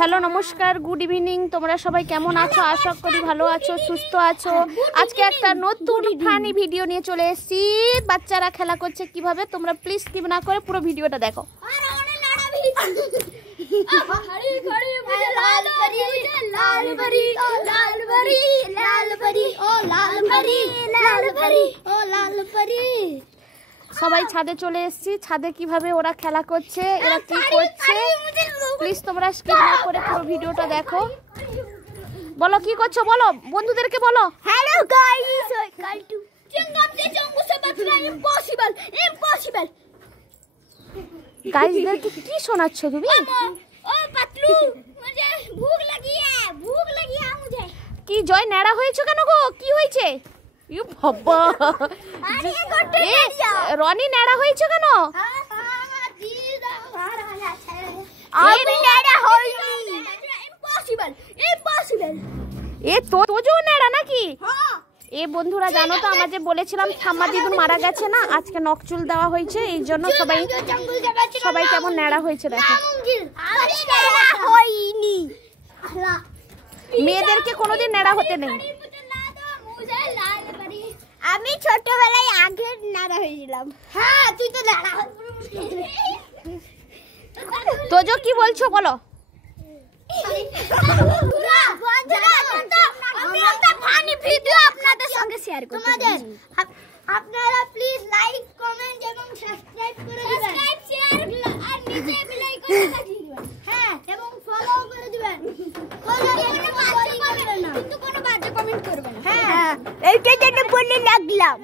Hello নমস্কার, good evening. তোমরা সবাই কেমন আছো? আশা করি ভালো আছো, সুস্থ আছো। আজকে একটা নতুন ফানি ভিডিও নিয়ে চলে এসেছি। বাচ্চারা খেলা করছে কিভাবে, তোমরা প্লিজ স্কিপ না করে পুরো ভিডিওটা দেখো। সবাই ছাদে চলে এসেছি। ছাদে কিভাবে ওরা খেলা করছে, এরা কি করছে, প্লিজ তোমরা স্কিপ না করে পুরো ভিডিওটা দেখো। বলো কি করছো, বলো বন্ধুদেরকে বলো। হ্যালো গাইস, ওয়েলকাম টু চিংগাম से चंगू से बचना इम्पॉसिबल इम्पॉसिबल। গাইসদেরকে কি শোনাচ্ছো তুমি? ओ पतलू, मुझे भूख लगी है मुझे। কি জয় ন্যাড়া হয়েছে কেন গো? কি হয়েছে? ইউ বাবা, আরে গোটে রনি ন্যাড়া হয়েছে কেন? আমি ন্যাড়া হইনি। Impossible impossible. এ তোজো ন্যাড়া নাকি? হ্যাঁ। এ বন্ধুরা জানো তো, আমরা যে বলেছিলাম ঠাম্মা দিদুন মারা গেছে না, আজকে নকচুল দেওয়া হয়েছে, এই জন্য সবাই কেমন ন্যাড়া হয়েছে দেখো। আমি ন্যাড়া হইনি। মেয়েদেরকে কোনোদিন ন্যাড়া হতে নেই। আমি ছোটবেলায় আগে ন্যাড়া হয়েছিলাম। হ্যাঁ, তুই তো ন্যাড়া। তোজো কি বলছো বলো। আমি একটা ফানি ভিডিও আপনাদের সঙ্গে শেয়ার করব। আপনারা প্লিজ লাইক, কমেন্ট এবং সাবস্ক্রাইব করে দিবেন। সাবস্ক্রাইব, শেয়ার আর নিচে বেল আইকনটা বাজিয়ে দিবেন। হ্যাঁ, এবং ফলো করে দিবেন। কিন্তু কোনো বাজে কমেন্ট করবেন না। হ্যাঁ, এইটা যেন বলে লাগলাম।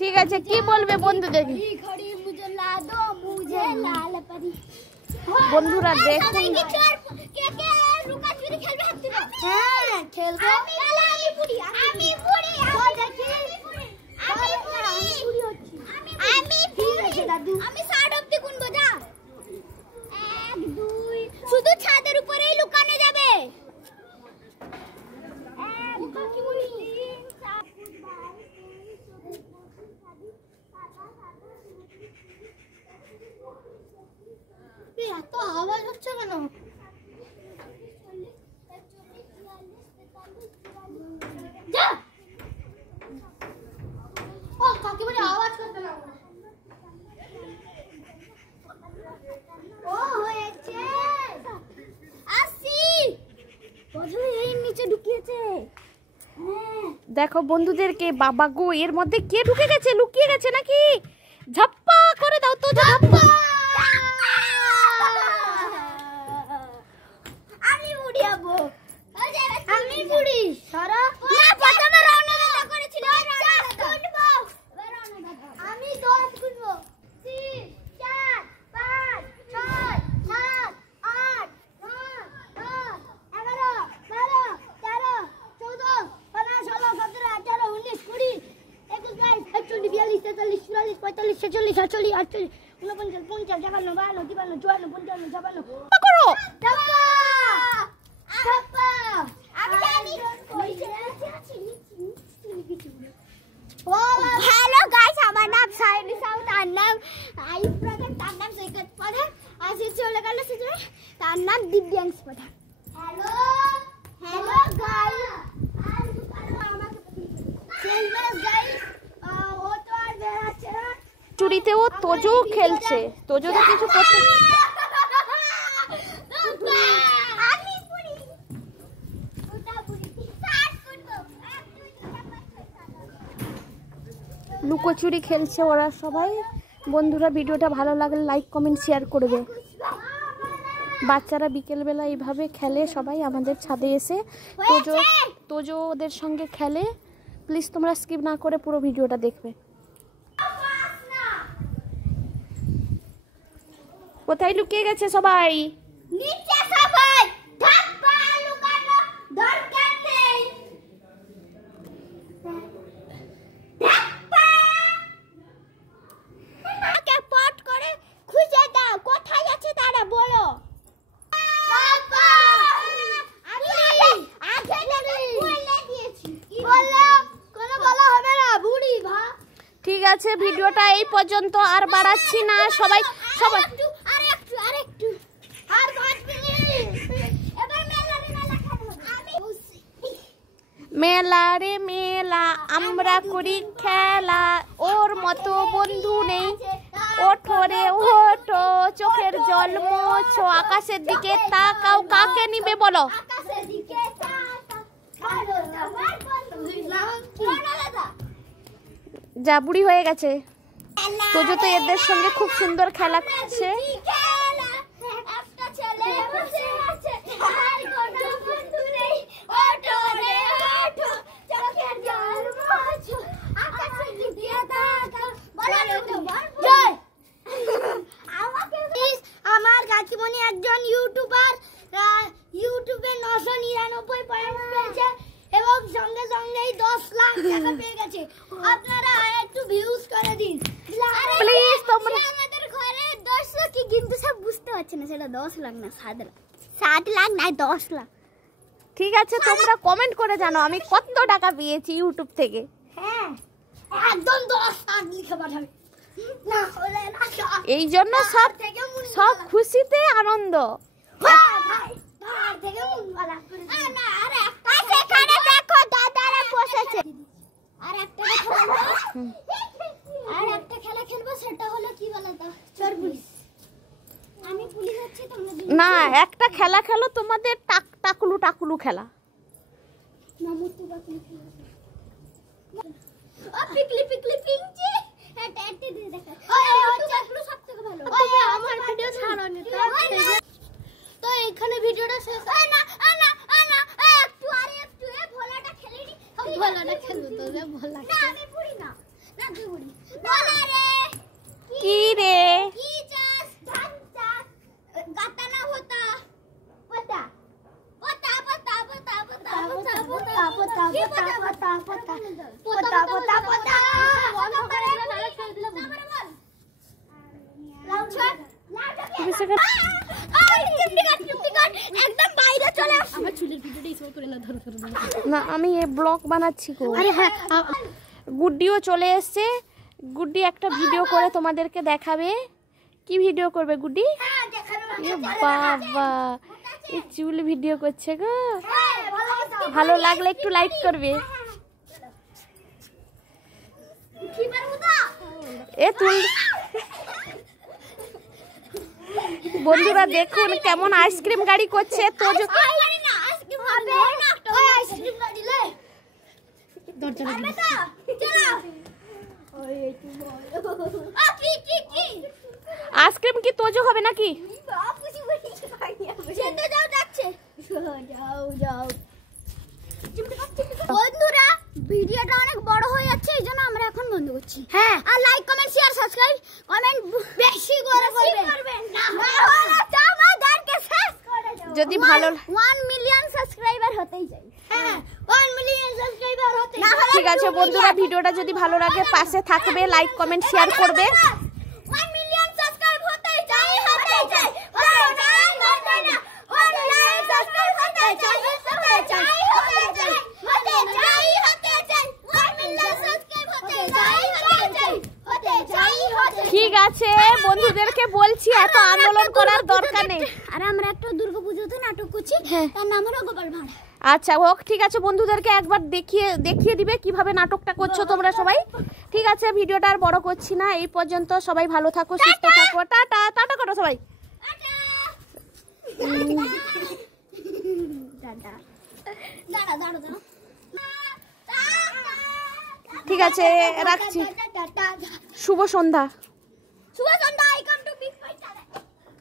ঠিক আছে, কি বলবে বন্ধুদেরকে? ঘড়ি মুঝে লা দো, মুঝে লাল পরি। বন্ধুরা দেখুন, কে কে লুকাচুরি খেলবে হাত তুলো। হ্যাঁ, খেলবো। আমি পুরি আমি পুরি দাদু। আমি সাইড অবধি গুনবো, যা 1 2। শুধু ছাদের উপরেই লুকানো যাবে। 1 2 3 4 এত আওয়াজ হচ্ছে কেন? যা ও কাকি বলে আওয়াজ করতে না। ও হয়েছে আসি বজলে এই নিচে ঢুকিয়েছে। দেখো বন্ধুদেরকে। বাবা গো, এর মধ্যে কে ঢুকে গেছে? লুকিয়ে গেছে নাকি? ঝাপ্পা করে দাও তো, ঝাপ্পা। আমি বুড়িয়াবো। আমি বুড়ি সারা না প্রথমে রাউন্ড দাদা করেছিল। গুনবো আমি 10 গুনবো। 3 4 5 6 7 8 9 10 11 12 13 14 15 16 17 18 19 20 21 22 23 24 25 46 47 48 49 50 51 52 53 54 55 করো हेलो गाइस, আমার নাম সাইনি সাউ, তার নাম আয়ুব প্রধান, তার নাম সৈকত প্রধান, আর সে চলে গেল সেজন্য তার নাম দিব্যাংশ প্রধান। হ্যালো হ্যালো গাইস, আমাকে শেষমেশ গাইস ও তো আর বেরাচ্ছে না। চুরিতেও তোজো খেলছে। তোজো তো কিছু করছে। আমি পুরি ওটা পুরি 7 করব। 1 2 3 4 5 6 লুকোচুরি খেলছে ওরা সবাই। বন্ধুরা ভিডিওটা ভালো লাগলে লাইক কমেন্ট শেয়ার করবে। বাচ্চারা বিকেলবেলা এইভাবে খেলে সবাই আমাদের ছাদে এসে। তোজো ওদের সঙ্গে খেলে। প্লিজ তোমরা স্কিপ না করে পুরো ভিডিওটা দেখবে। কোথায় লুকিয়ে গেছে সবাই? নিচে সবাই ধাপ্পা লুকানো দরকার নেই। ধাপ্পা আমাকে পট করে খুঁজে দাও, কোথায় আছে তারা বলো। বাবা আমি আগে বলে দিয়েছি। কি বললে? কোনো বলা হবে না বুড়ি ভা। ঠিক আছে, ভিডিওটা এই পর্যন্ত, আর বাড়াচ্ছি না। সবাই আরেকটু আর 5 মিনিট। মেলা রে মেলা আমরা করি খেলা, ওর মতো বন্ধু নেই, ওঠো রে ওঠো চোখের জল মোছো, আকাশের দিকে তাকাও, কাকে নিবে বলো? যা বুড়ি হয়ে গেছে। তোজো তো এদের সঙ্গে খুব সুন্দর খেলা করছে। আমার কাকিমণি একজন ইউটিউবার, ইউটিউবে 999 পয়েন্ট পেয়েছে এবং সঙ্গে সঙ্গেই 10 লাখ টাকা পেয়ে গেছে। আপনারা একটু ভিউজ করে দিন প্লিজ। তোমরা আমাদের ঘরে 10 লাখ কি কিন্তু সব বুঝতে পারছে না, সেটা 10 লাখ না 7 লাখ, 7 লাখ না 10 লাখ। ঠিক আছে, তোমরা কমেন্ট করে জানো আমি কত টাকা পেয়েছি ইউটিউব থেকে। হ্যাঁ একদম 10 লাখ লিখে পাঠাবে, না হলে না। এই জন্য সব খুশিতে আনন্দ। আর একটা খেলা খেলবো, সেটা হলো কি বলতো, চোর পুলিশ। আমি পুলিশ হচ্ছি, তোমরা না, একটা খেলা খেলো তোমাদের টাকুলু টাকুলু খেলা। পিকলি পিকলি পিংচি এটা দিয়ে দেখা। টাকুলু সবথেকে ভালো। আমার ভিডিও ছাড়ো না তো এখানে ভিডিওটা শেষ। না একটু এ ভোলাটা খেলি নি। ভোলাটা খেলবো তো, ভোলা না আমি পুরি না তুই পুরি। ভোলা রে কি রে? কি চাস? ধান চাস, গাতা না হতা পতা পতা পতা পতা পতা পতা পতা পতা পতা পতা পতা পতা পতা একদম বাইরে চলে আসো। আমার চুলের ভিডিওটা ইসো করে না, ধরো না, আমি এই ব্লগ বানাচ্ছি গো। আরে হ্যাঁ, গুড্ডিও চলে এসছে। গুড্ডি একটা ভিডিও করে তোমাদেরকে দেখাবে। কি ভিডিও করবে গুড্ডি? এ বাবা, এই চুল ভিডিও করছে গো। ভালো লাগলে একটু লাইক করবে। এ তুই বন্ধুরা দেখুন কেমন আইসক্রিম গাড়ি করছে। তোজো আইসক্রিম কি তোজো হবে নাকি? বন্ধুরা ভিডিওটা অনেক বড় হয়ে যাচ্ছে, এই জন্য আমরা এখন বন্ধ করছি। হ্যাঁ, আর like comment share subscribe comment বেশি করে করবেন, না হলে তো আমাদেরকে শেষ করে দাও। যদি ভালো 1 মিলিয়ন সাবস্ক্রাইবার হতেই চাই। হ্যাঁ 1 মিলিয়ন সাবস্ক্রাইবার হতে না। ঠিক আছে বন্ধুরা, ভিডিওটা যদি ভালো লাগে পাশে থাকবে, লাইক কমেন্ট শেয়ার করবে। 1 মিলিয়ন সাবস্ক্রাইব হতেই চাই, হতেই চাই, হতেই না 1 মিলিয়ন সাবস্ক্রাইব হতেই চাই, হতেই চাই, হতেই চাই, হতেই চাই, হতেই চাই, 1 মিলিয়ন সাবস্ক্রাইব হতেই চাই, হতেই চাই, হতেই চাই, হতেই। ঠিক আছে, বন্ধুদেরকে বলছি এত আন্দোলন করার দরকার নেই। আর আমরা একটা দুর্গাপূজাতে নাটক করছি, তার নাম হলো গোপাল ভাঁড়। আচ্ছা হোক, ঠিক আছে, বন্ধুদেরকে একবার দেখিয়ে দিবে কিভাবে নাটকটা করছো তোমরা সবাই। ঠিক আছে, ভিডিওটা আর বড় করছি না, এই পর্যন্ত। সবাই ভালো থাকো, সুস্থ থাকো, টাটা। টাটা করো সবাই। ঠিক আছে, রাখছি। শুভ সন্ধ্যা। শুভ সন্ধ্যা।